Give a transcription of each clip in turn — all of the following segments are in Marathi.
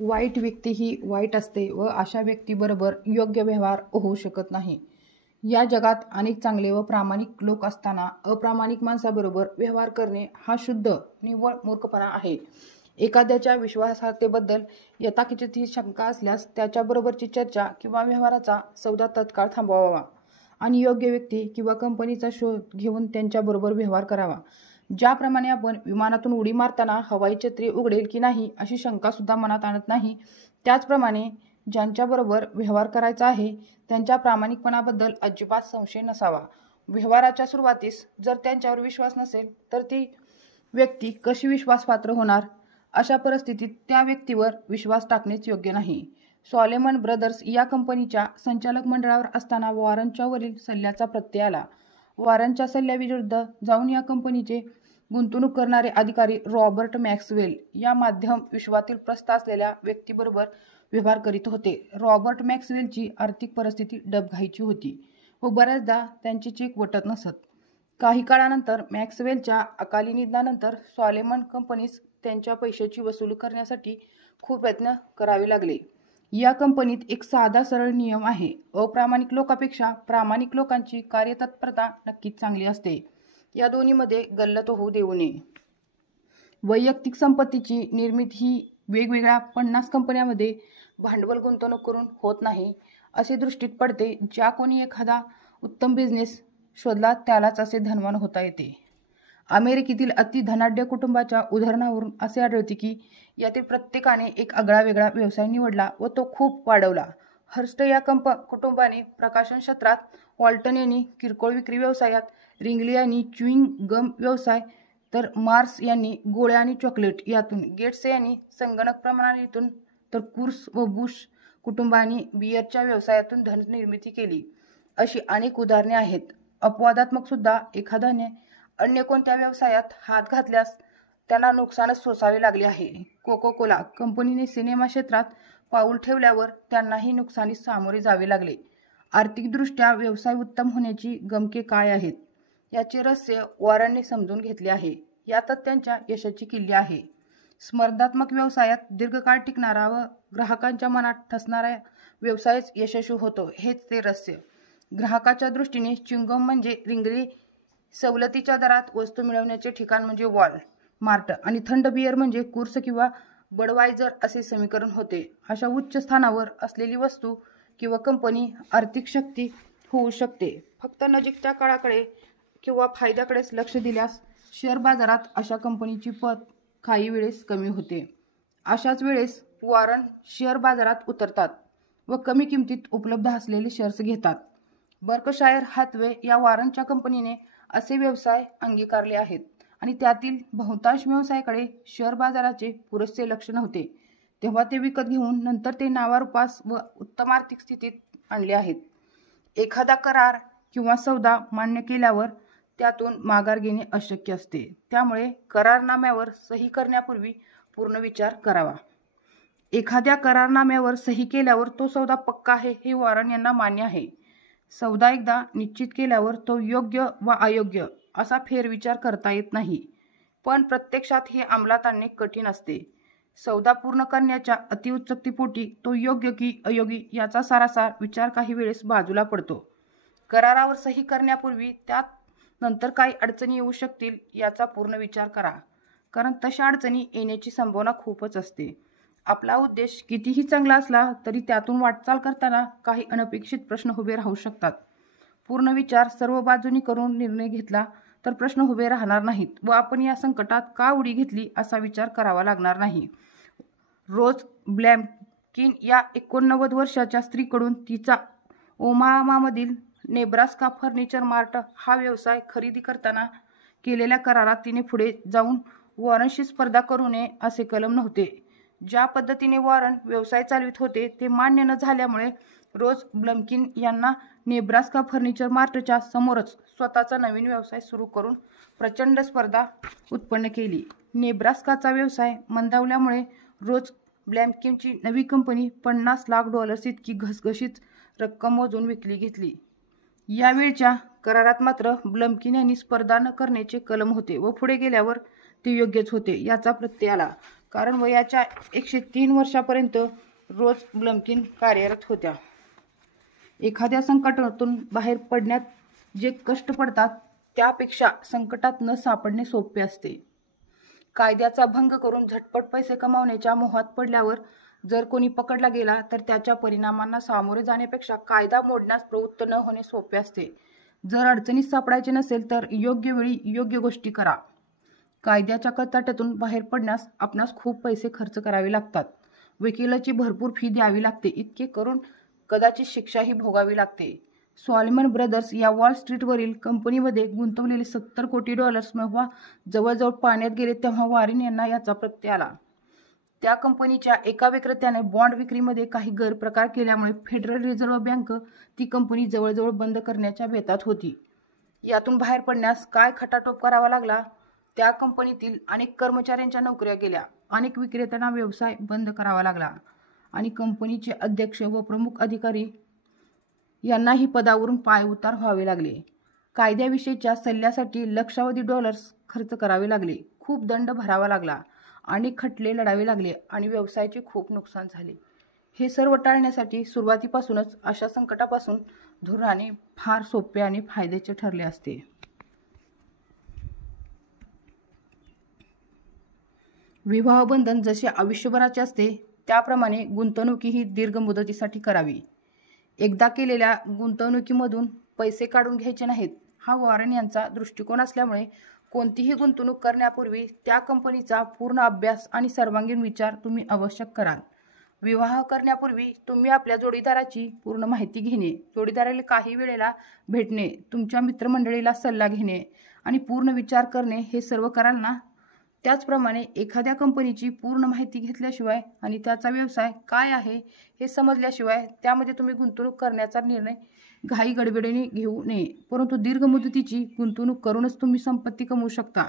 वाईट व्यक्ती ही वाईट असते व अशा व्यक्तीबरोबर योग्य व्यवहार होऊ शकत नाही. या जगात अनेक चांगले व प्रामाणिक लोक असताना अप्रामाणिक माणसाबरोबर व्यवहार करणे हा शुद्ध निव्वळ मूर्खपणा आहे. एखाद्याच्या विश्वासार्हतेबद्दल यथाकिंचितही शंका असल्यास त्याच्याबरोबरची चर्चा किंवा व्यवहाराचा सौदा तत्काळ थांबवावा आणि योग्य व्यक्ती किंवा कंपनीचा शोध घेऊन त्यांच्याबरोबर व्यवहार करावा. ज्याप्रमाणे आपण विमानातून उडी मारताना हवाई छत्री उघडेल की नाही अशी शंकासुद्धा मनात आणत नाही, त्याचप्रमाणे ज्यांच्याबरोबर व्यवहार करायचा आहे त्यांच्या प्रामाणिकपणाबद्दल अजिबात संशय नसावा. व्यवहाराच्या सुरुवातीस जर त्यांच्यावर विश्वास नसेल तर ती व्यक्ती कशी विश्वासपात्र होणार? अशा परिस्थितीत त्या व्यक्तीवर विश्वास टाकणेच योग्य नाही. सॉलेमन ब्रदर्स या कंपनीच्या संचालक मंडळावर असताना वॉरनच्या वरील सल्ल्याचा प्रत्यय आला. वॉरनच्या सल्ल्याविरुद्ध जाऊन या कंपनीचे गुंतवणूक करणारे अधिकारी रॉबर्ट मॅक्सवेल या मध्यम विश्वातील प्रस्थ असलेल्या व्यक्तीबरोबर व्यवहार करीत होते. रॉबर्ट मॅक्सवेलची आर्थिक परिस्थिती डबघाईची होती व बऱ्याचदा त्यांचे चेक वटत नसत. काही काळानंतर मॅक्सवेलच्या अकाली निधनानंतर सॉलेमन कंपनीस त्यांच्या पैशाची वसूल करण्यासाठी खूप प्रयत्न करावे लागले. या कंपनीत एक साधा सरळ नियम आहे: अप्रामाणिक लोकांपेक्षा प्रामाणिक लोकांची कार्यतत्परता नक्कीच चांगली असते. या दोन्हीमध्ये गल्लत होऊ देऊ नये. वैयक्तिक संपत्तीची निर्मिती ही वेगवेगळ्या 50 कंपन्यांमध्ये भांडवल गुंतवणूक करून होत नाही असे दृष्टीत पडते. ज्या कोणी एखादा उत्तम बिझनेस शोधला त्यालाच असे धनवान होता येते. अमेरिकेतील अति धनाढ्य कुटुंबाच्या उदाहरणावरून असे आढळते की यातील प्रत्येकाने एक आगळावेगळा व्यवसाय निवडला व तो खूप वाढवला. हर्स्ट या कुटुंबाने प्रकाशन क्षेत्रात, वॉल्टन यांनी किरकोळ विक्री व्यवसायात, रिंगले यांनी च्युइंग गम व्यवसाय, तर मार्स यांनी गोळ्या आणि चॉकलेट यातून, गेट्स यांनी संगणक प्रणालीतून, तर कुर्स व बुश कुटुंबाने बियरच्या व्यवसायातून धननिर्मिती केली. अशी अनेक उदाहरणे आहेत. अपवादात्मक सुद्धा एखाद्याने अन्य कोणत्या व्यवसायात हात घातल्यास त्याला नुकसानच सोसावे लागले आहे. कोका कोला कंपनीने सिनेमा क्षेत्रात पाऊल ठेवल्यावर त्यांनाही नुकसानीस सामोरे जावे लागले. आर्थिकदृष्ट्या व्यवसाय उत्तम होण्याची गमके काय आहेत याचे रहस्य वॉरनने समजून घेतले आहे. यातच त्यांच्या यशाची किल्ली आहे. स्पर्धात्मक व्यवसायात दीर्घकाळ टिकणारा व ग्राहकांच्या मनात ठसणारा व्यवसायच यशस्वी होतो, हेच ते रहस्य. ग्राहकाच्या दृष्टीने च्युइंगम म्हणजे रिंगले, सवलतीच्या दरात वस्तू मिळवण्याचे ठिकाण म्हणजे वॉलमार्ट आणि थंड बियर म्हणजे कुर्स किंवा बडवायझर असे समीकरण होते. अशा उच्च स्थानावर असलेली वस्तू किंवा कंपनी आर्थिक शक्ती होऊ शकते. फक्त नजीकच्या काळाकडे किंवा फायद्याकडेच लक्ष दिल्यास शेअर बाजारात अशा कंपनीची पत काही वेळेस कमी होते. अशाच वेळेस वॉरन शेअर बाजारात उतरतात व कमी किमतीत उपलब्ध असलेले शेअर्स घेतात. बर्कशायर हॅथवे या वॉरनच्या कंपनीने असे व्यवसाय अंगीकारले आहेत आणि त्यातील बहुतांश व्यवसायाकडे शेअर बाजाराचे पुरेसे लक्ष नव्हते, तेव्हा ते विकत घेऊन नंतर ते नावारूपास व उत्तम आर्थिक स्थितीत आणले आहेत. एखादा करार किंवा सौदा मान्य केल्यावर त्यातून माघार घेणे अशक्य असते. त्यामुळे करारनाम्यावर सही करण्यापूर्वी पूर्ण विचार करावा. एखाद्या करारनाम्यावर सही केल्यावर तो सौदा पक्का आहे हे वॉरन यांना मान्य आहे. सौदा एकदा निश्चित केल्यावर तो योग्य वा अयोग्य असा फेरविचार करता येत नाही, पण प्रत्यक्षात हे अंमलात आणणे कठीण असते. सौदा पूर्ण करण्याच्या अतिउत्सुकतेपोटी तो योग्य की अयोग्य याचा सारासार विचार काही वेळेस बाजूला पडतो. करारावर सही करण्यापूर्वी त्यात नंतर काही अडचणी येऊ शकतील याचा पूर्ण विचार करा, कारण तशा अडचणी येण्याची संभावना खूपच असते. आपला उद्देश कितीही चांगला असला तरी त्यातून वाटचाल करताना काही अनपेक्षित प्रश्न उभे राहू शकतात. पूर्ण विचार सर्व बाजूंनी करून निर्णय घेतला तर प्रश्न उभे राहणार नाहीत व आपण या संकटात का उडी घेतली असा विचार करावा लागणार नाही. रोज ब्लॅम्किन या 89 वर्षाच्या स्त्रीकडून तिचा ओमाहामधील नेब्रास्का फर्निचर मार्ट हा व्यवसाय खरेदी करताना केलेल्या करारात तिने पुढे जाऊन वॉरनशी स्पर्धा करू नये असे कलम नव्हते. ज्या पद्धतीने वॉरन व्यवसाय चालवित होते ते मान्य न झाल्यामुळे रोज ब्लमकिन यांना नेब्रास्का फर्निचर मार्टच्या समोरच स्वतःचा नवीन व्यवसाय सुरू करून प्रचंड स्पर्धा उत्पन्न केली. नेब्रास्काचा व्यवसाय मंदावल्यामुळे रोज ब्लॅम्किनची नवी कंपनी $50 लाख इतकी घसघशीत रक्कम मोजून विकली घेतली. यावेळच्या करारात मात्र ब्लमकिन यांनी स्पर्धा न करण्याचे कलम होते व पुढे गेल्यावर ते योग्यच होते याचा प्रत्यय आला, कारण वयाच्या 103 वर्षापर्यंत रोज ब्लमकिन कार्यरत होत्या. एखाद्या संकटातून बाहेर पडण्यात जे कष्ट पडतात त्यापेक्षा संकटात न सापडणे सोपे असते. कायद्याचा भंग करून झटपट पैसे कमावण्याच्या मोहात पडल्यावर जर कोणी पकडला गेला तर त्याच्या परिणामांना सामोरे जाण्यापेक्षा कायदा मोडण्यास प्रवृत्त न होणे सोपे असते. जर अडचणीत सापडायचे नसेल तर योग्य वेळी योग्य गोष्टी करा. कायद्याच्या कचाट्यातून बाहेर पडण्यास आपणास खूप पैसे खर्च करावे लागतात. वकिलाची भरपूर फी द्यावी लागते. इतके करून कदाचित शिक्षाही भोगावी लागते. सॉलमन ब्रदर्स या वॉल स्ट्रीटवरील कंपनीमध्ये गुंतवलेले $70 कोटी जेव्हा जवळजवळ पाण्यात गेले तेव्हा वॉरेन यांना याचा प्रत्यय आला. त्या कंपनीच्या एका विक्रेत्याने बॉन्ड विक्रीमध्ये काही गैरप्रकार केल्यामुळे फेडरल रिझर्व्ह बँक ती कंपनी जवळजवळ बंद करण्याच्या बेतात होती. यातून बाहेर पडण्यास काय खटाटोप करावा लागला. त्या कंपनीतील अनेक कर्मचाऱ्यांच्या नोकऱ्या गेल्या, अनेक विक्रेत्यांना व्यवसाय बंद करावा लागला आणि कंपनीचे अध्यक्ष व प्रमुख अधिकारी यांनाही पदावरून पायउतार व्हावे लागले. कायद्याविषयीच्या सल्ल्यासाठी लक्षावधी डॉलर्स खर्च करावे लागले, खूप दंड भरावा लागला, अनेक खटले लढावे लागले आणि व्यवसायाचे खूप नुकसान झाले. हे सर्व टाळण्यासाठी सुरुवातीपासूनच अशा संकटापासून दूर राहणे फार सोपे आणि फायद्याचे ठरले असते. विवाहबंधन जसे आयुष्यभराचे असते त्याप्रमाणे गुंतवणूकही दीर्घ मुदतीसाठी करावी. एकदा केलेल्या गुंतवणुकीमधून पैसे काढून घ्यायचे नाहीत हा वॉरेन यांचा दृष्टिकोन असल्यामुळे कोणतीही गुंतवणूक करण्यापूर्वी त्या कंपनीचा पूर्ण अभ्यास आणि सर्वांगीण विचार तुम्ही आवश्यक कराल. विवाह करण्यापूर्वी तुम्ही आपल्या जोडीदाराची पूर्ण माहिती घेणे, जोडीदाराला काही वेळेला भेटणे, तुमच्या मित्रमंडळीला सल्ला घेणे आणि पूर्ण विचार करणे हे सर्व कराल ना. त्याचप्रमाणे एखाद्या कंपनीची पूर्ण माहिती घेतल्याशिवाय आणि त्याचा व्यवसाय काय आहे हे समजल्याशिवाय त्यामध्ये तुम्ही गुंतवणूक करण्याचा निर्णय घाई गडबडीने घेऊ नये. परंतु दीर्घ मुदतीची गुंतवणूक करूनच तुम्ही संपत्ती कमवू शकता.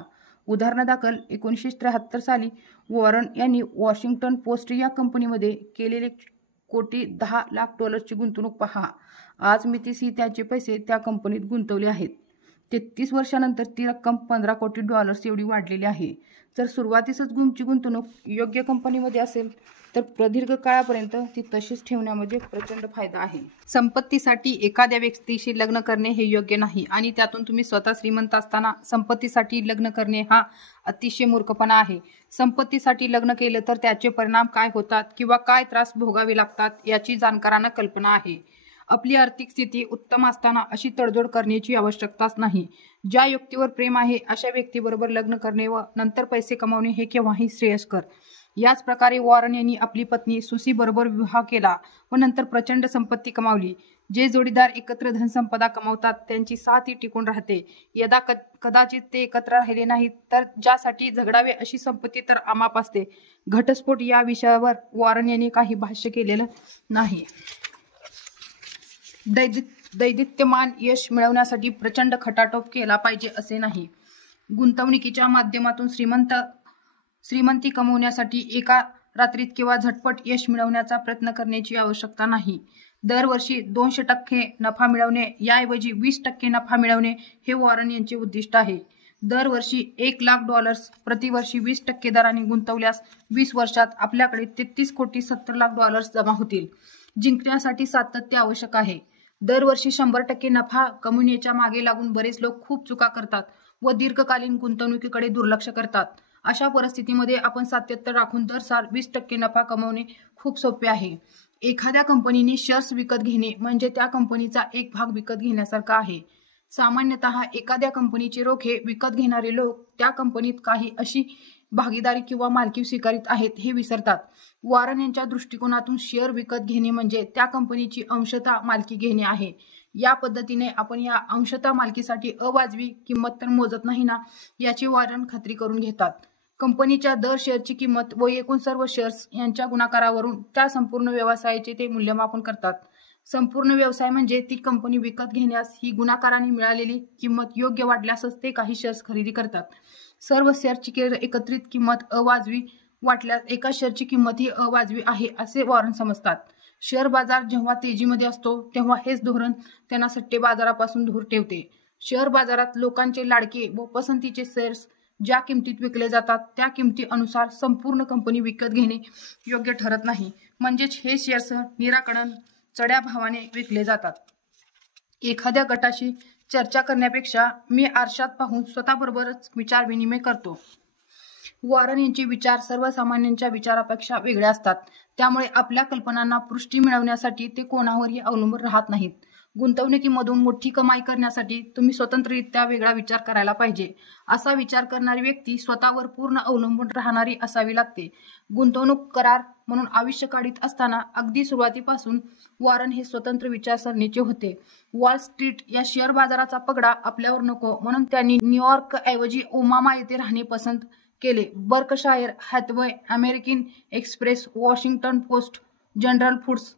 उदाहरणादाखल 1973 साली वॉरेन यांनी वॉशिंग्टन पोस्ट या कंपनीमध्ये केलेले $10 कोटी गुंतवणूक पहा. आज मितीस त्याचे पैसे त्या कंपनीत गुंतवले आहेत. 33 वर्षानंतर ती रक्कम $15 कोटी एवढी वाढलेली आहे. जर सुरुवातीसच तुमची गुंतवणूक योग्य कंपनीमध्ये असेल तर प्रदीर्घ काळापर्यंत ती तशीच ठेवण्यामध्ये प्रचंड फायदा आहे. संपत्तीसाठी एखाद्या व्यक्तीशी लग्न करणे हे योग्य नाही आणि त्यातून तुम्ही स्वतः श्रीमंत असताना संपत्तीसाठी लग्न करणे हा अतिशय मूर्खपणा आहे. संपत्तीसाठी लग्न केलं तर त्याचे परिणाम काय होतात किंवा काय त्रास भोगावे लागतात याची जाणकारांना कल्पना आहे. आपली आर्थिक स्थिती उत्तम असताना अशी तडजोड करण्याची आवश्यकताच नाही. ज्या व्यक्तीवर प्रेम आहे अशा व्यक्तीबरोबर लग्न करणे व नंतर पैसे कमावणे हे केव्हाही श्रेयस्कर. याच प्रकारे वॉरेन यांनी आपली पत्नी सुसी बरोबर विवाह केला व नंतर प्रचंड संपत्ती कमावली. जे जोडीदार एकत्र धनसंपदा कमावतात त्यांची साथही टिकून राहते. यदा कदाचित ते एकत्र राहिले नाहीत तर ज्यासाठी झगडावे अशी संपत्ती तर अमाप असते. घटस्फोट या विषयावर वॉरेन यांनी काही भाष्य केलेलं नाही. दैदिप्यमान यश मिळवण्यासाठी प्रचंड खटाटोप केला पाहिजे असे नाही. गुंतवणुकीच्या माध्यमातून श्रीमंती कमवण्यासाठी एका रात्रीत किंवा झटपट यश मिळवण्याचा प्रयत्न करण्याची आवश्यकता नाही. दरवर्षी 200% नफा मिळवणे याऐवजी 20% नफा मिळवणे हे वॉरेन यांचे उद्दिष्ट आहे. दरवर्षी $1,00,000 प्रतिवर्षी 20% दराने गुंतवल्यास 20 वर्षात आपल्याकडे $33 कोटी जमा होतील. जिंकण्यासाठी सातत्य आवश्यक आहे. दरवर्षी 100% नफा कमविण्याच्या मागे लागून बरेच लोक खूप चुका करतात व दीर्घकालीन गुंतवणुकीकडे दुर्लक्ष करतात. अशा परिस्थितीमध्ये आपण सातत्य राखून दर साल 20% नफा कमवणे खूप सोपे आहे. एखाद्या कंपनीने शेअर्स विकत घेणे म्हणजे त्या कंपनीचा एक भाग विकत घेण्यासारखा आहे. सामान्यतः एखाद्या कंपनीचे रोखे विकत घेणारे लोक त्या कंपनीत काही अशी भागीदारी किंवा मालकी स्वीकारित आहेत हे विसरतात. वॉरेन यांच्या दृष्टिकोनातून शेअर विकत घेणे म्हणजे त्या कंपनीची अंशतः मालकी घेणे आहे. या पद्धतीने आपण या अंशतः मालकीसाठी अवाजवी किंमत तर मोजत नाही ना याची वॉरेन खात्री करून घेतात. कंपनीच्या दर शेअरची किंमत व एकूण सर्व शेअर्स यांच्या गुणाकारावरून त्या संपूर्ण व्यवसायाचे ते मूल्यमापन करतात. संपूर्ण व्यवसाय म्हणजे ती कंपनी विकत घेण्यास ही गुणाकाराने मिळालेली किंमत योग्य वाटल्यासच ते काही शेअर्स खरेदी करतात. सर्व शेअरची एकत्रित किंमत अवाजवी वाटल्यास एका शेअरची किंमत ही अवाजवी आहे असे वॉरेन समजतात. शेअर बाजार जेव्हा तेजीमध्ये असतो तेव्हा हेच धोरण त्यांना सट्टे बाजारापासून दूर ठेवते. शेअर बाजारात लोकांचे लाडके व पसंतीचे शेअर्स ज्या किमतीत विकले जातात त्या किमतीनुसार संपूर्ण कंपनी विकत घेणे योग्य ठरत नाही, म्हणजेच हे शेअर्स निराकडन चढ्या भावाने विकले जातात. एखाद्या गटाशी चर्चा करण्यापेक्षा मी आरशात पाहून स्वतःबरोबरच विचार विनिमय करतो. वॉरन यांचे विचार सर्वसामान्यांच्या विचारापेक्षा वेगळे असतात. त्यामुळे आपल्या कल्पनांना पुष्टी मिळवण्यासाठी ते कोणावरही अवलंबून राहत नाहीत. गुंतवणुकीमधून मोठी कमाई करण्यासाठी तुम्ही स्वतंत्ररित्या वेगळा विचार करायला पाहिजे. असा विचार करणारी व्यक्ती स्वतःवर पूर्ण अवलंबून राहणारी असावी लागते. गुंतवणूक करार म्हणून आयुष्य काढीत असताना अगदी सुरुवातीपासून वॉरन हे स्वतंत्र विचारसरणीचे होते. वॉल स्ट्रीट या शेअर बाजाराचा पगडा आपल्यावर नको म्हणून त्यांनी न्यूयॉर्क ऐवजी ओमामा येथे राहणे पसंत केले. Berkshire Hathaway, American Express, Washington Post, general foods,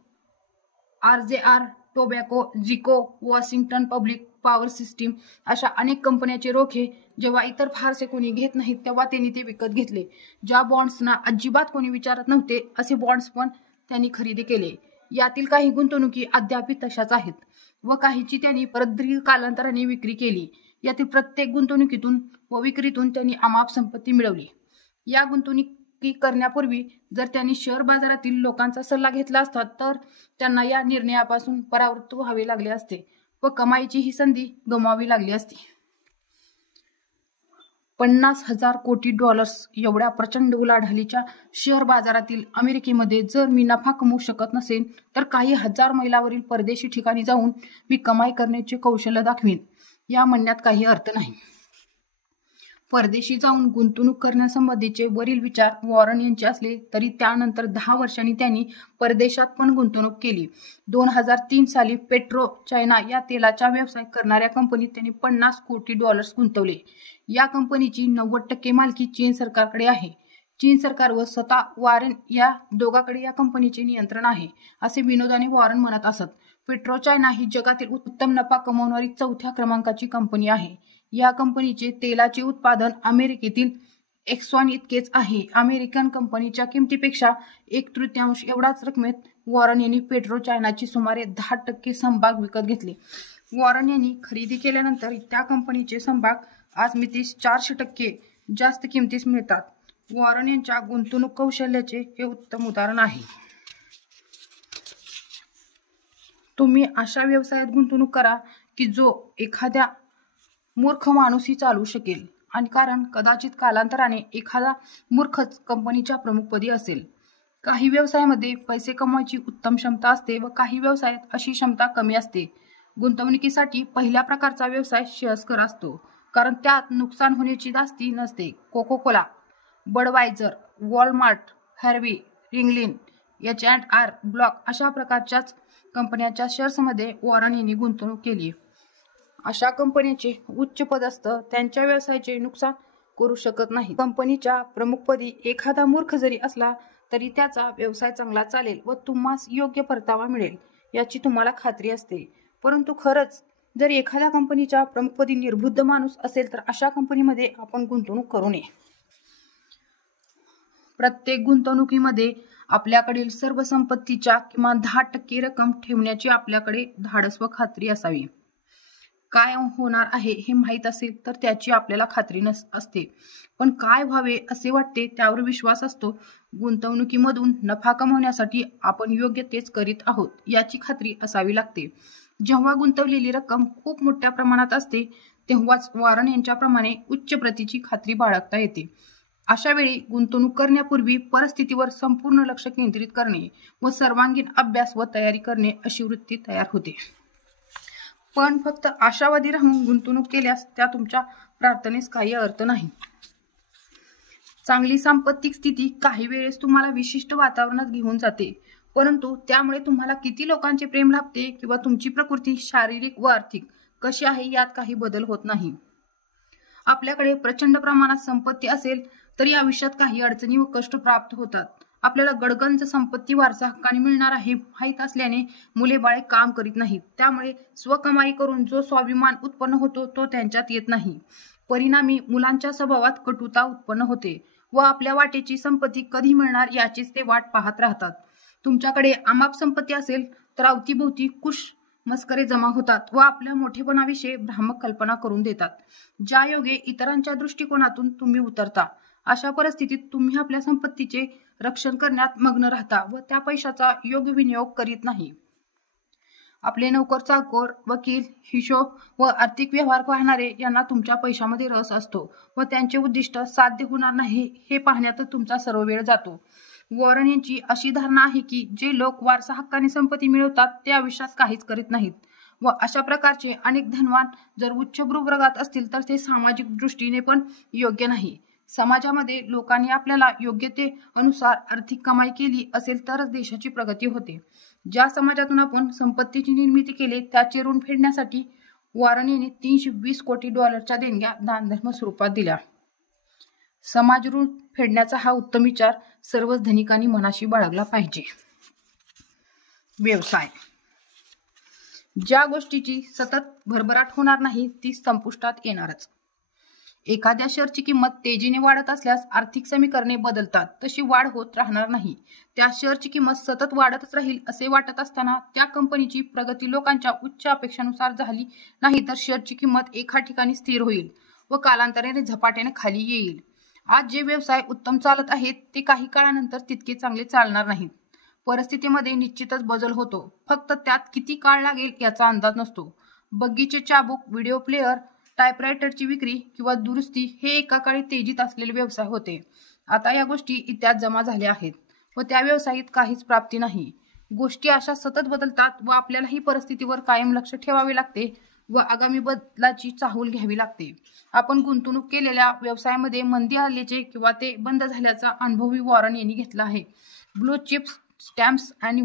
RJR tobacco, Geico, Washington public power system अशा अनेक कंपन्यांचे रोखे जेव्हा इतर फारसे कोणी घेत नाहीत तेव्हा त्यांनी ते विकत घेतले. ज्या बॉन्ड्सना अजिबात कोणी विचारत नव्हते असे बॉन्ड्स पण त्यांनी खरेदी केले. यातील काही गुंतवणुकी अद्याप तशाच आहेत व काहीची त्यांनी परत दीर्घ कालांतराने विक्री केली. यातील प्रत्येक गुंतवणुकीतून व विक्रीतून त्यांनी अमाप संपत्ती मिळवली. या गुंतवणुकी करण्यापूर्वी जर त्यांनी शेअर बाजारातील लोकांचा सल्ला घेतला असता तर त्यांना या निर्णयापासून परावृत्त व्हावे लागले असते व कमाईची ही संधी गमावावी लागली असती. $50,000 कोटी एवढ्या प्रचंड उलाढालीच्या शेअर बाजारातील अमेरिकेमध्ये जर मी नफा कमवू शकत नसेन तर काही हजार मैलावरील परदेशी ठिकाणी जाऊन मी कमाई करण्याचे कौशल्य दाखवीन. या म्हणण्यात काही अर्थ नाही. परदेशी जाऊन गुंतवणूक करण्यासंबंधीचे वरील विचार वॉरन यांचे असले तरी त्यानंतर 10 वर्षांनी त्यांनी परदेशात पण गुंतवणूक केली. 2003 साली पेट्रो चायना या तेलाचा व्यवसाय करणाऱ्या कंपनीत त्यांनी $50 कोटी गुंतवले. या कंपनीची 90% मालकी चीन सरकारकडे आहे. चीन सरकार व स्वतः वॉरन या दोघांकडे या कंपनीचे नियंत्रण आहे असे विनोदाने वॉरन म्हणत असत. पेट्रो चायना ही जगातील उत्तम नफा कमावणारी 4थ्या क्रमांकाची कंपनी आहे. या कंपनीचे तेलाचे उत्पादन अमेरिकेतील एक्सॉन इतकेच आहे. अमेरिकन कंपनीच्या किमतीपेक्षा 1/3 एवढाच रकमेत वॉरन यांनी पेट्रो चायनाची सुमारे 10% समभाग विकत घेतले. वॉरन यांनी खरेदी केल्यानंतर त्या कंपनीचे समभाग आज मितीस 400% जास्त किमतीस मिळतात. वॉरन यांच्या गुंतवणूक कौशल्याचे हे उत्तम उदाहरण आहे. तुम्ही अशा व्यवसायात गुंतवणूक करा की जो एखाद्या मूर्ख माणूसही चालू शकेल आणि कारण कदाचित कालांतराने एखादा मूर्खच कंपनीच्या प्रमुखपदी असेल. काही व्यवसायामध्ये पैसे कमवायची उत्तम क्षमता असते व काही व्यवसायात अशी क्षमता कमी असते. गुंतवणुकीसाठी पहिल्या प्रकारचा व्यवसाय श्रेयस्कर असतो कारण त्यात नुकसान होण्याची धास्ती नसते. कोका-कोला, बडवायझर, वॉलमार्ट, हार्वी, रिंगलिन, H&R ब्लॉक अशा प्रकारच्याच कंपन्यांच्या शेअर्समध्ये वॉरन यांनी गुंतवणूक केली. अशा कंपन्यांचे उच्च पदस्थ त्यांच्या व्यवसायाचे नुकसान करू शकत नाही. कंपनीच्या प्रमुखपदी एखादा मूर्ख जरी असला तरी त्याचा व्यवसाय चांगला चालेल व तुम्हास योग्य परतावा मिळेल याची तुम्हाला खात्री असते. परंतु खरंच जर एखाद्या कंपनीच्या प्रमुखपदी निर्बुद्ध माणूस असेल तर अशा कंपनीमध्ये आपण गुंतवणूक करू नये. प्रत्येक गुंतवणुकीमध्ये आपल्याकडील सर्व संपत्तीच्या किमान 10% रक्कम ठेवण्याची आपल्याकडे धाडस व खात्री असावी. काय होणार आहे हे माहीत असेल तर त्याची आपल्याला खात्री असते, पण काय व्हावे असे वाटते त्यावर विश्वास असतो. गुंतवणुकीमधून नफा कमवण्यासाठी आपण योग्य तेच करीत आहोत याची खात्री असावी लागते. जेव्हा गुंतवलेली रक्कम खूप मोठ्या प्रमाणात असते तेव्हाच वॉरन यांच्याप्रमाणे उच्च प्रतीची खात्री बाळगता येते. अशा वेळी गुंतवणूक करण्यापूर्वी परिस्थितीवर संपूर्ण लक्ष केंद्रित करणे व सर्वांगीण अभ्यास व तयारी करणे अशी वृत्ती तयार होते. पण फक्त आशावादी राहून गुंतवणूक केल्यास त्या तुमच्या प्रार्थनेस काही अर्थ नाही. चांगली सांपत्तिक स्थिती काही वेळेस तुम्हाला विशिष्ट वातावरणात घेऊन जाते, परंतु त्यामुळे तुम्हाला किती लोकांचे प्रेम लाभते किंवा तुमची प्रकृती शारीरिक व आर्थिक कशी आहे यात काही बदल होत नाही. आपल्याकडे प्रचंड प्रमाणात संपत्ती असेल तरी आयुष्यात काही अडचणी व कष्ट प्राप्त होतात. आपल्याला गडगंज संपत्ती वारसा हक्काने मिळणार आहे माहीत असल्याने मुले बाळे काम करीत नाहीत. त्यामुळे स्वकमाई करून जो स्वाभिमान उत्पन्न होतो तो त्यांच्यात येत नाही. परिणामी मुलांच्या स्वभावात कटुता उत्पन्न होते व आपल्या वाटेची संपत्ती कधी मिळणार याचीच ते वाट पाहत राहतात. तुमच्याकडे अमाप संपत्ती असेल तर अवतीभोवती कुश मस्करे जमा होतात व आपल्या मोठेपणाविषयी भ्रामक कल्पना करून देतात, ज्या योगे इतरांच्या दृष्टिकोनातून तुम्ही उतरता. अशा परिस्थितीत तुम्ही आपल्या संपत्तीचे रक्षण करण्यात मग्न राहता व त्या पैशाचा योग्य विनियोग करीत नाही. आपले नोकर चाकर, वकील, हिशोब व आर्थिक व्यवहार पाहणारे यांना तुमच्या पैशामध्ये रस असतो व त्यांचे उद्दिष्ट साध्य होणार नाही हे पाहण्यातच तुमचा सर्व वेळ जातो. वॉरन यांची अशी धारणा आहे की जे लोक वारसा हक्काने संपत्ती मिळवतात ते आयुष्यात काहीच करीत नाहीत व अशा प्रकारचे अनेक धनवान जर उच्च भूवर्गात असतील तर ते सामाजिक दृष्टीने पण योग्य नाही. समाजामध्ये लोकांनी आपल्याला योग्य ते अनुसार आर्थिक कमाई केली असेल तरच देशाची प्रगती होते. ज्या समाजातून आपण संपत्तीची निर्मिती केली त्याचे ऋण फेडण्यासाठी वॉरन यांनी $320 कोटी देणग्या दानधर्म स्वरूपात दिल्या. समाज ऋण फेडण्याचा हा उत्तम विचार सर्वच धनिकांनी मनाशी बाळगला पाहिजे. व्यवसाय. ज्या गोष्टीची सतत भरभराट होणार नाही ती संपुष्टात येणारच. एखाद्या शेअरची किंमत तेजीने वाढत असल्यास आर्थिक समीकरणे बदलतात, तशी वाढ होत राहणार नाही. त्या शेअरची किंमत सतत वाढतच राहील असे वाटत असताना त्या कंपनीची प्रगती लोकांच्या उच्च अपेक्षानुसार झाली नाही तर शेअरची किंमत एका ठिकाणी स्थिर होईल व कालांतराने झपाट्याने खाली येईल. आज जे व्यवसाय उत्तम चालत आहेत ते काही काळानंतर तितके चांगले चालणार नाहीत. परिस्थितीमध्ये निश्चितच बदल होतो, फक्त त्यात किती काळ लागेल याचा अंदाज नसतो. बग्गीचे चाबूक, व्हिडिओ प्लेअर, टायपरायटरची विक्री किंवा दुरुस्ती हे एका काळी तेजीत असलेले व्यवसाय होते. आता या गोष्टी इत्याद जमा झाल्या आहेत व त्या व्यवसायात काहीच प्राप्ती नाही. गोष्टी अशा सतत बदलतात व आपल्यालाही परिस्थितीवर कायम लक्ष ठेवावे लागते व आगामी बदलाची चाहूल घ्यावी लागते. आपण गुंतवणूक केलेल्या व्यवसायामध्ये मंदी आल्याचे किंवा ते बंद झाल्याचा अनुभवही वॉरन यांनी घेतला आहे. ब्लू चिप्स, स्टॅम्प्स आणि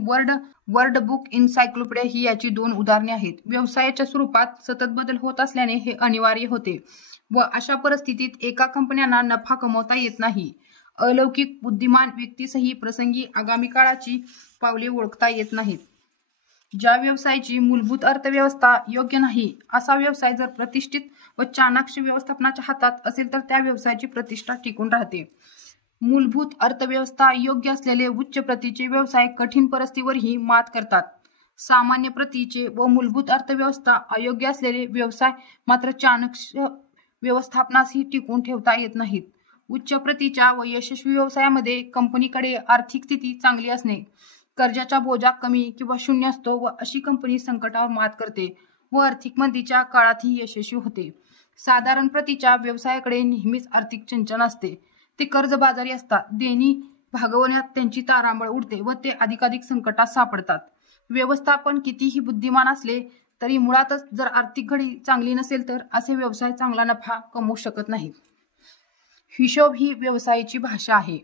वर्ड बुक इन्सायक्लोपीडिया ही याची 2 उदाहरणे आहेत. व्यवसायाच्या स्वरूपात सतत बदल होत असल्याने हे अनिवार्य होते व अशा परिस्थितीत एका कंपन्यांना नफा कमवता येत नाही. अलौकिक बुद्धिमान व्यक्तीसही प्रसंगी आगामी काळाची पावले ओळखता येत नाहीत. ज्या व्यवसायाची मूलभूत अर्थव्यवस्था योग्य नाही असा व्यवसाय जर प्रतिष्ठित व चाणाक्ष व्यवस्थापनाच्या हातात असेल तर त्या व्यवसायाची प्रतिष्ठा टिकून राहते. मूलभूत अर्थव्यवस्था योग्य असलेले उच्च प्रतीचे व्यवसाय कठीण परिस्थितीवरही मात करतात. सामान्य प्रतीचे व मूलभूत अर्थव्यवस्था अयोग्य असलेले व्यवसाय मात्र चाणक्ष व्यवस्थापनासही टिकून ठेवता येत नाहीत. उच्च प्रतीच्या व यशस्वी व्यवसायामध्ये कंपनीकडे आर्थिक स्थिती चांगली असणे, कर्जाचा बोजा कमी किंवा शून्य असतो व अशी कंपनी संकटावर मात करते व आर्थिक मंदीच्या काळातही यशस्वी होते. साधारण प्रतीच्या व्यवसायाकडे नेहमीच आर्थिक चंचल असते. ते कर्जबाजारी असतात. देणी भागवण्यात त्यांची तारांबळ उडते व ते अधिकाधिक संकटात सापडतात. व्यवस्थापन कितीही बुद्धिमान असले तरी मुळातच जर आर्थिक घडी चांगली नसेल तर असे व्यवसाय चांगला नफा कमवू शकत नाहीत. हिशोब ही व्यवसायाची भाषा आहे.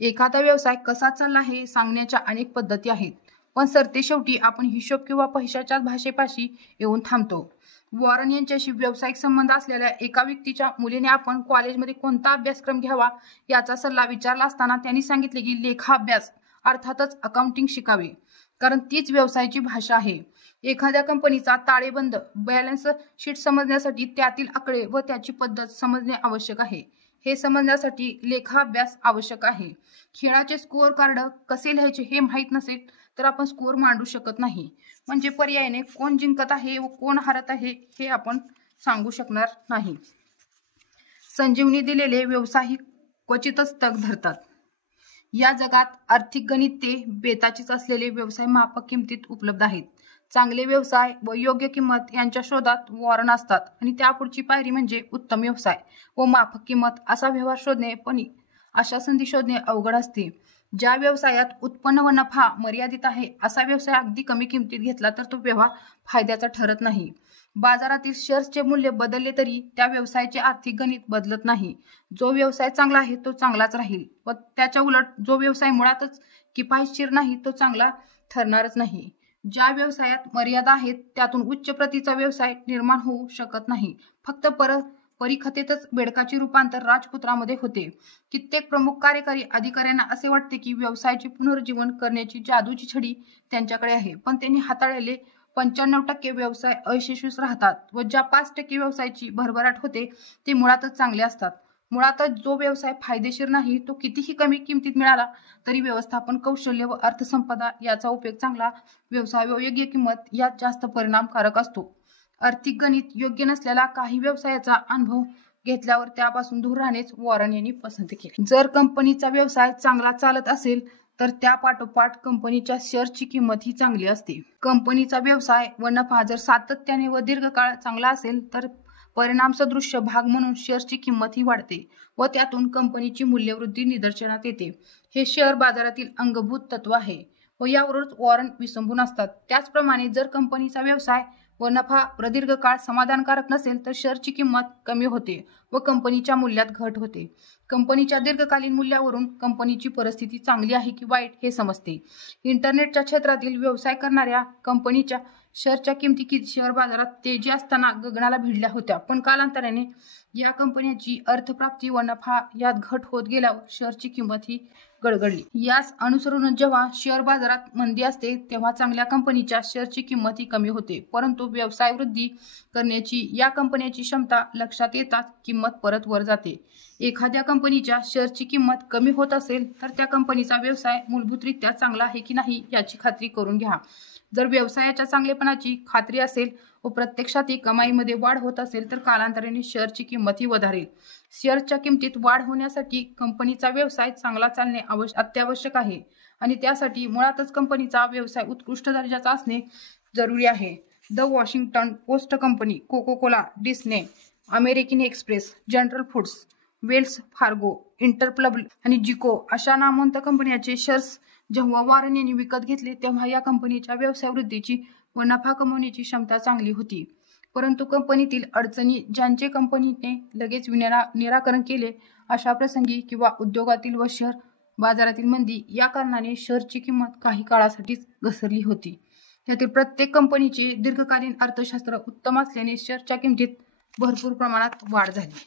एखादा व्यवसाय कसा चालला हे सांगण्याच्या अनेक पद्धती आहेत, पण सरतेशेवटी आपण हिशोब किंवा पैशाच्या भाषेपाशी येऊन थांबतो. वॉरन यांच्याशी व्यावसायिक संबंध असलेल्या एका व्यक्तीच्या मुलीने आपण कॉलेजमध्ये कोणता अभ्यासक्रम घ्यावा याचा सल्ला विचारला असताना त्यांनी सांगितले की लेखा अभ्यास अर्थातच अकाउंटिंग शिकावे, कारण तीच व्यवसायाची भाषा आहे. एखाद्या कंपनीचा ताळेबंद बॅलन्स शीट समजण्यासाठी त्यातील आकडे व त्याची पद्धत समजणे आवश्यक आहे. हे समजण्यासाठी लेखा अभ्यास आवश्यक आहे. खेळाचे स्कोअर कार्ड कसे लिहायचे हे माहीत नसेल तर आपण स्कोअर मांडू शकत नाही. म्हणजे पर्यायाने कोण जिंकत आहे व कोण हारत आहे हे आपण सांगू शकणार नाही. संजीवनी दिलेले व्यवसायिक क्वचितच तग धरतात. या जगात आर्थिक गणिते बेताचीच असलेले व्यवसाय माफक किमतीत उपलब्ध आहेत. चांगले व्यवसाय व योग्य किंमत यांच्या शोधात वॉरन असतात आणि त्यापुढची पायरी म्हणजे उत्तम व्यवसाय व माफक किंमत असा व्यवहार शोधणे, पण अशा संधी शोधणे अवघड असते. ज्या व्यवसायात उत्पन्न व नफा मर्यादित आहे असा व्यवसाय अगदी कमी किमतीत घेतला तर तो व्यवहार फायद्याचा ठरत नाही. बाजारातील शेअर्सचे मूल्य बदलले तरी त्या व्यवसायाचे आर्थिक गणित बदलत नाही. जो व्यवसाय चांगला आहे तो चांगलाच राहील व त्याच्या उलट जो व्यवसाय मुळातच किफायतशीर नाही तो चांगला ठरणारच नाही. ज्या व्यवसायात मर्यादा आहेत त्यातून उच्च प्रतीचा व्यवसाय निर्माण होऊ शकत नाही. फक्त परिकथेतच बेडकाचे रूपांतर राजपुत्रामध्ये होते. कित्येक प्रमुख कार्यकारी अधिकाऱ्यांना असे वाटते की व्यवसायाचे पुनरुज्जीवन करण्याची जादूची छडी त्यांच्याकडे आहे, पण त्यांनी हाताळलेले 95% व्यवसाय अयशस्वीच राहतात व ज्या 5% व्यवसायाची भरभराट होते ते मुळातच चांगले असतात. मुळातच जो व्यवसाय फायदेशीर नाही तो कितीही कमी किमतीत मिळाला तरी व्यवस्थापन कौशल्य व अर्थसंपदा याचा उपयोग चांगला व्यवसाय व योग्य किंमत यात जास्त परिणामकारक असतो. आर्थिक गणित योग्य नसलेला काही व्यवसायाचा अनुभव घेतल्यावर त्यापासून दूर राहणेच वॉरन यांनी पसंत केले. जर कंपनीचा व्यवसाय चांगला चालत असेल तर त्या पाठोपाठ कंपनीच्या शेअरची किंमत ही चांगली असते. कंपनीचा व्यवसाय व नफा जर सातत्याने व दीर्घकाळ चांगला असेल तर परिणाम सदृश्य भाग म्हणून शेअरची किंमत ही वाढते व त्यातून कंपनीची मूल्यवृद्धी निदर्शनात येते. हे शेअर बाजारातील अंगभूत तत्व आहे व यावरच वॉरन विसंबून असतात. त्याचप्रमाणे जर कंपनीचा व्यवसाय व नफा प्रदीर्घ काळ समाधानकारक नसेल तर शेअरची किंमत कमी होते व कंपनीच्या मूल्यात घट होते. कंपनीच्या दीर्घकालीन मूल्यावरून कंपनीची परिस्थिती चांगली आहे की वाईट हे समजते. इंटरनेटच्या क्षेत्रातील व्यवसाय करणाऱ्या कंपनीच्या शेअरच्या किमती शेअर बाजारात तेजी असताना गगनाला भिडल्या होत्या, पण कालांतराने या कंपन्यांची अर्थप्राप्ती व नफा यात घट होत गेल्यावर शेअरची किंमत ही गडगडली. यास अनुसरून जेव्हा शेअर बाजारात मंदी असते तेव्हा चांगल्या कंपनीच्या शेअरची किंमत ही कमी होते, परंतु व्यवसाय वृद्धी करण्याची या कंपन्यांची क्षमता लक्षात येताच किंमत परत वर जाते. एखाद्या कंपनीच्या शेअरची किंमत कमी होत असेल तर त्या कंपनीचा व्यवसाय मूलभूतरित्या चांगला आहे की नाही याची खात्री करून घ्या. जर व्यवसायाच्या चांगलेपणाची खात्री असेल व प्रत्यक्षातही कमाईमध्ये वाढ होत असेल तर कालांतराने शेअरची किंमत ही वधारेल. शेअरच्या किमतीत वाढ होण्यासाठी कंपनीचा व्यवसाय चांगला चालणे अत्यावश्यक आहे आणि त्यासाठी मुळातच कंपनीचा व्यवसाय उत्कृष्ट दर्जाचा असणे जरुरी आहे. The Washington post company, cocoa Cola, Disney, American express, general foods, Wells Fargo, इंटरप्लब आणि जिको अशा नामवंत कंपन्यांचे शेअर्स जेव्हा वॉरन यांनी विकत घेतले तेव्हा या कंपनीच्या व्यवसाय वृद्धीची व नफा कमवण्याची क्षमता चांगली होती. परंतु कंपनीतील अडचणी ज्यांचे कंपनीने लगेच निराकरण केले अशा प्रसंगी किंवा उद्योगातील व शेअर बाजारातील मंदी या कारणाने शेअरची किंमत काही काळासाठीच घसरली होती. यातील प्रत्येक कंपनीचे दीर्घकालीन अर्थशास्त्र उत्तम असल्याने शेअरच्या किमतीत भरपूर प्रमाणात वाढ झाली.